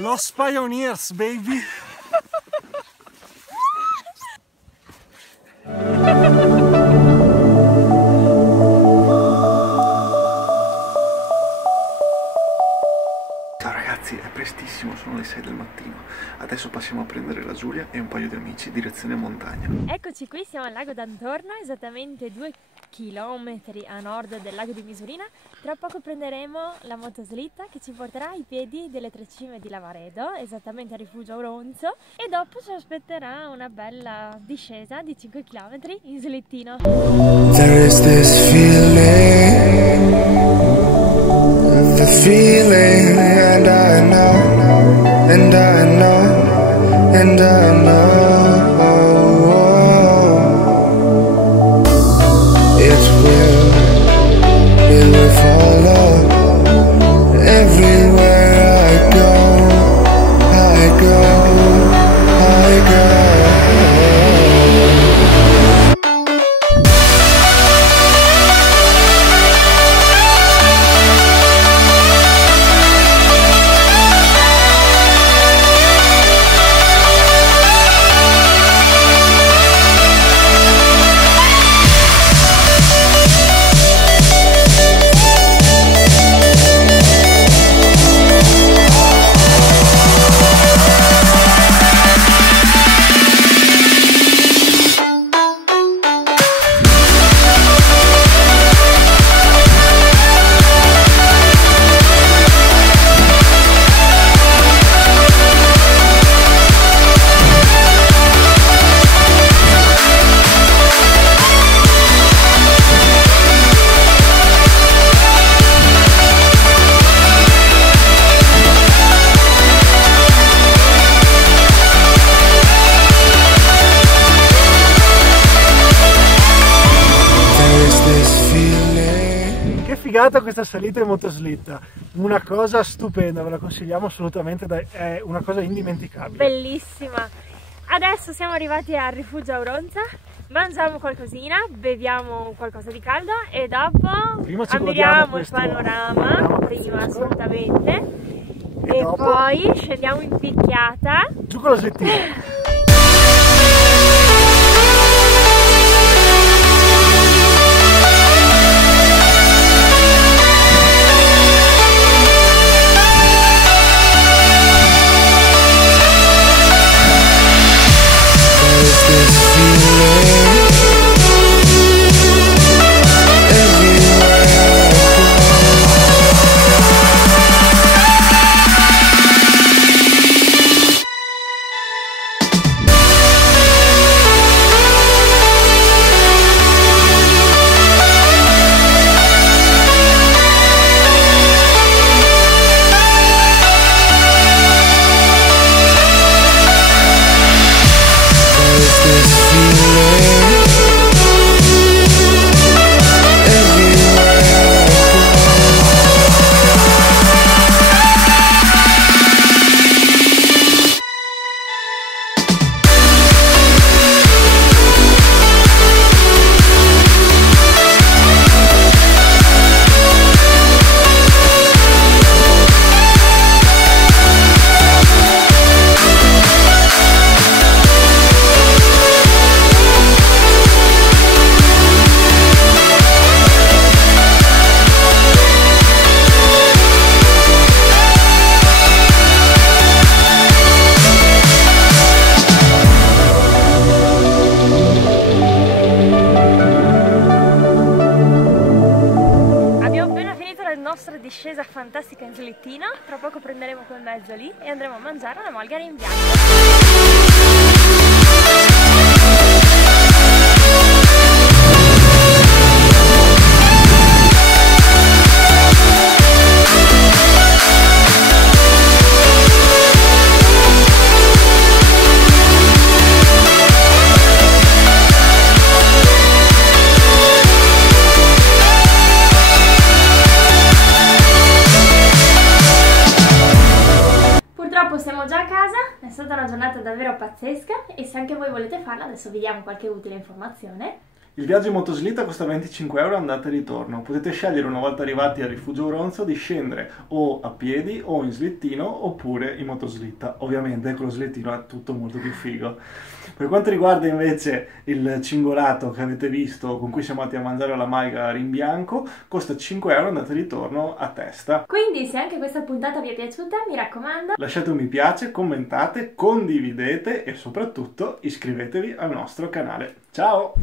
Los Pioneers, baby! Ciao ragazzi, è prestissimo, sono le 6 del mattino. Adesso passiamo a prendere la Giulia e un paio di amici direzione montagna. Eccoci qui, siamo al lago d'Antorno, esattamente 2 chilometri a nord del lago di Misurina. Tra poco prenderemo la motoslitta che ci porterà ai piedi delle 3 cime di Lavaredo, esattamente a Rifugio Auronzo, e dopo ci aspetterà una bella discesa di 5 km in slittino. There is this feeling, the feeling, and I know, and I know, and I know. It will follow everywhere I go, I go, I go. Questa salita in motoslitta, una cosa stupenda, ve la consigliamo assolutamente, è una cosa indimenticabile. Bellissima! Adesso siamo arrivati al Rifugio Auronzo, mangiamo qualcosina, beviamo qualcosa di caldo e dopo ammiriamo il panorama, prima assolutamente, e poi scendiamo in picchiata. Giù con la slittino! Discesa fantastica in slittino, tra poco prenderemo quel mezzo lì e andremo a mangiare una Molgari in bianco. Siamo già a casa, è stata una giornata davvero pazzesca e se anche voi volete farla, adesso vi diamo qualche utile informazione. Il viaggio in motoslitta costa 25 euro andata e ritorno. Potete scegliere una volta arrivati al rifugio Auronzo di scendere o a piedi o in slittino oppure in motoslitta. Ovviamente con lo slittino è tutto molto più figo. Per quanto riguarda invece il cingolato che avete visto con cui siamo andati a mangiare alla Maiga a Rimbianco, costa 5 euro andata e ritorno a testa. Quindi se anche questa puntata vi è piaciuta, mi raccomando, Lasciate un mi piace, commentate, condividete e soprattutto iscrivetevi al nostro canale. Ciao!